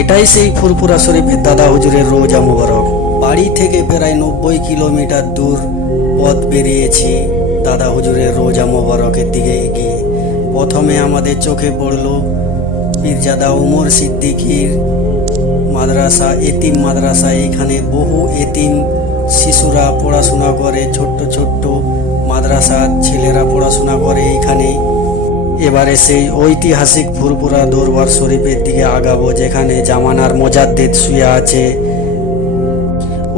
এটাই সেই ফুরফুরা শরীফের দাদা হুজুরের রোজা মোবারক। বাড়ি থেকে প্রায় 90 কিলোমিটার দূর পথ বেরিয়েছি দাদা হুজুরের রোজা মোবারকের দিকে এগিয়ে। প্রথমে আমাদের চোখে পড়ল পীরজাদা ওমর সিদ্দিকীর মাদ্রাসা, এতিম মাদ্রাসা। এখানে বহু এতিম শিশুরা পড়াশোনা করে, ছোট্ট ছোট্ট মাদ্রাসার ছেলেরা পড়াশোনা করে এখানে। এবারে সেই ঐতিহাসিক ফুরফুরা দরবার শরীফের দিকে আগাবো, যেখানে জামানার মোজাদ্দেদ শুয়ে আছে।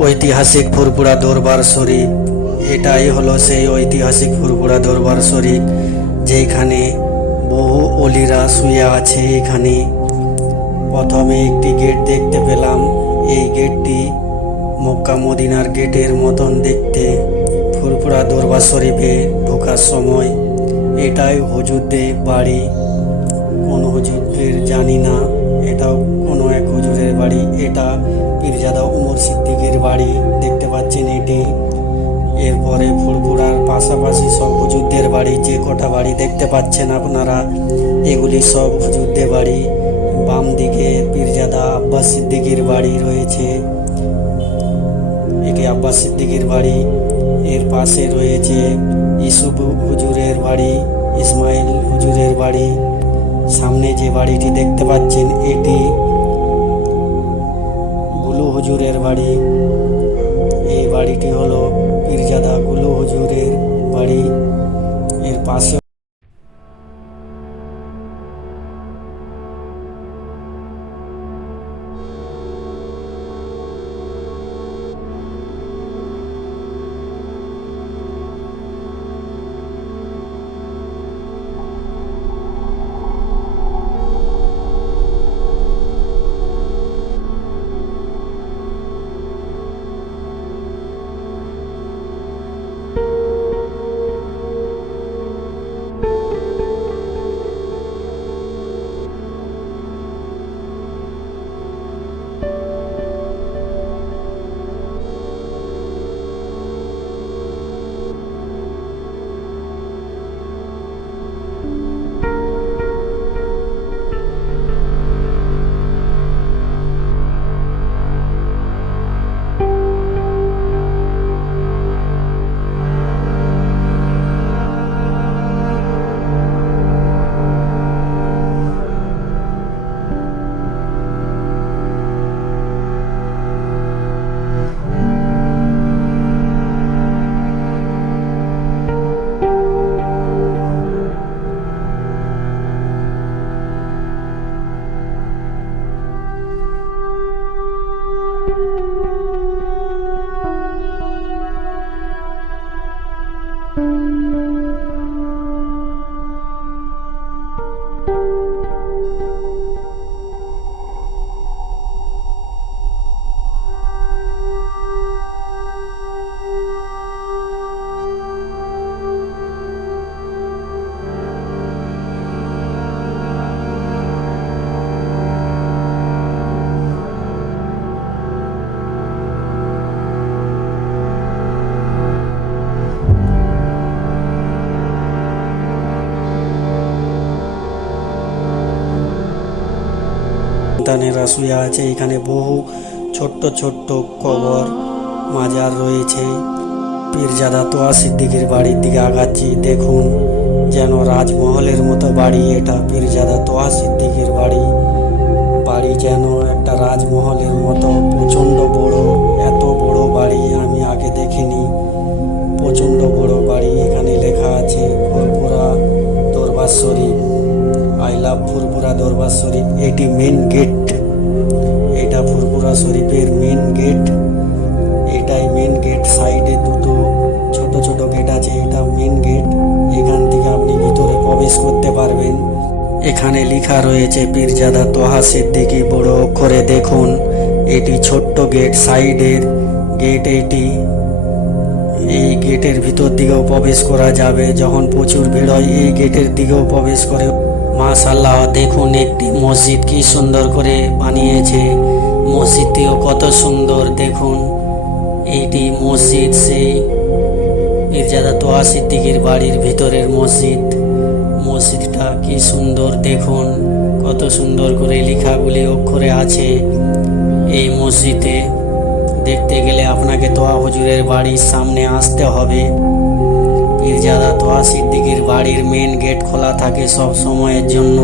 ঐতিহাসিক ফুরফুরা দরবার শরীফ, এটাই হলো সেই ঐতিহাসিক ফুরফুরা দরবার শরীফ, যেখানে বহু অলিরা শুয়ে আছে। এখানে প্রথমে একটি গেট দেখতে পেলাম। এই গেটটি মক্কা মদিনার গেটের মতন দেখতে। ফুরফুরা দরবার শরীফে ঢোকার সময় এটাই হুজুরদের বাড়ি। কোন হুজুরের জানি না, এটাও কোনো এক হুজুরের বাড়ি। এটা পীরজাদা ওমর সিদ্দিকের বাড়ি, দেখতে পাচ্ছেন এটি। এরপরে ফুরফুরার পাশাপাশি সব হুজুরদের বাড়ি, যে কটা বাড়ি দেখতে পাচ্ছেন আপনারা, এগুলি সব হুজুরদের বাড়ি। বাম দিকে পীরজাদা আব্বাস সিদ্দিকীর বাড়ি রয়েছে, এটি আব্বাস সিদ্দিকীর বাড়ি। এর পাশে রয়েছে ইসুফ হুজুরের বাড়ি, ইসমাইল হুজুরের বাড়ি। সামনে যে বাড়িটি দেখতে পাচ্ছেন এটি গুলু হুজুরের বাড়ি। এই বাড়িটি হলো পীরজাদা গুলু হুজুরের বাড়ি। এর পাশে সন্তানেরা শুয়ে আছে। এখানে বহু ছোট্ট ছোট্ট কবর মাজার রয়েছে। পীরজাদা তোয়া সিদ্দিকীর বাড়ির দিকে আগাচ্ছি। দেখুন, যেন রাজমহলের মতো বাড়ি। এটা পীরজাদা তোয়া সিদ্দিকীর বাড়ি। বাড়ি যেন একটা রাজমহলের মতো, প্রচণ্ড বড়। এত বড় বাড়ি আমি আগে দেখিনি, প্রচণ্ড বড় বাড়ি। এখানে লেখা আছে ফুরফুরা দরবার শরীফ, আই লাভ ফুরফুরা দরবার শরীফ। এটি মেন গেট, এটা ফুরফুরা শরীফের মেন গেট। এটাই মেন গেট। সাইডে দুটো ছোট ছোট গেট আছে, এটা মেন গেট। এখান থেকে আপনি ভিতরে প্রবেশ করতে পারবেন। এখানে লেখা রয়েছে পীরজাদা তোহা সিদ্দিকী, বড় অক্ষরে দেখুন। এটি ছোট্ট গেট, সাইডের গেট এটি। এই গেটের ভিতর দিকেও প্রবেশ করা যাবে, যখন প্রচুর ভিড় হয় এই গেটের দিকেও প্রবেশ করে। মাশাআল্লাহ, দেখুন একটি মসজিদ কি সুন্দর করে বানিয়েছে। মসজিদটিও কত সুন্দর দেখুন। এইটি মসজিদ, সেই পীরজাদা তোহা সিদ্দিকীর বাড়ির ভিতরের মসজিদ। মসজিদটা কি সুন্দর দেখুন, কত সুন্দর করে লেখাগুলি অক্ষরে আছে এই মসজিদে। দেখতে গেলে আপনাকে তোয়া হুজুরের বাড়ির সামনে আসতে হবে। পীরজাদা তোয়া সিদ্দিকীর বাড়ির মেন গেট খোলা থাকে সব সময়ের জন্য।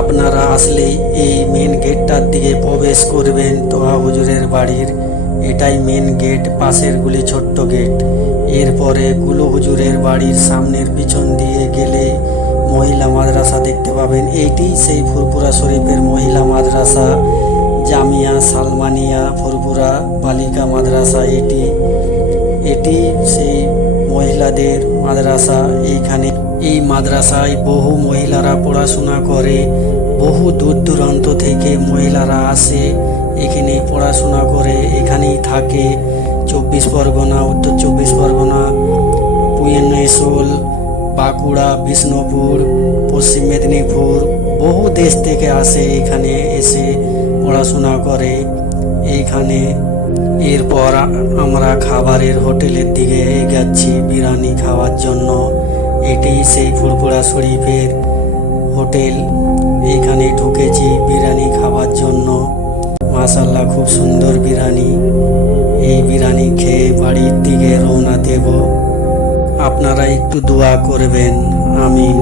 আপনারা আসলেই এই মেন গেটটার দিকে প্রবেশ করবেন তোয়া হুজুরের বাড়ির। এটাই মেন গেট, পাশেরগুলি ছোট্ট গেট। এরপরে কুলু হুজুরের বাড়ির সামনের পিছন দিয়ে গেলে মহিলা মাদ্রাসা দেখতে পাবেন। এইটি সেই ফুরপুরা শরীফের মহিলা মাদ্রাসা, জামিয়া সালমানিয়া ফুরপুরা বালিকা মাদ্রাসা। এটি সেই মহিলাদের মাদ্রাসা। এই মাদ্রাসায় বহু মহিলারা পড়াশোনা করে। বহু দূর দূরান্ত থেকে মহিলারা আসে এখানে পড়াশোনা করে, এখানেই থাকে। 24 পরগনা, উত্তর 24 পরগনা, পুয়েনেশোল, বাঁকুড়া, বিষ্ণুপুর, পশ্চিম মেদিনীপুর, বহু দেশ থেকে আসে এখানে এসে পড়াশোনা করে এইখানে। এরপর আমরা খাবারের হোটেলের দিকে এগাচ্ছি বিরিয়ানি খাওয়ার জন্য। এটি সেই ফুরপুরা শরীফের হোটেল। এইখানে ঢুকেছি বিরিয়ানি খাওয়ার জন্য। মাশাআল্লাহ, খুব সুন্দর বিরিয়ানি। এই বিরিয়ানি খেয়ে বাড়ির দিকে রওনা দেব। আপনারা একটু দোয়া করবেন, আমিন।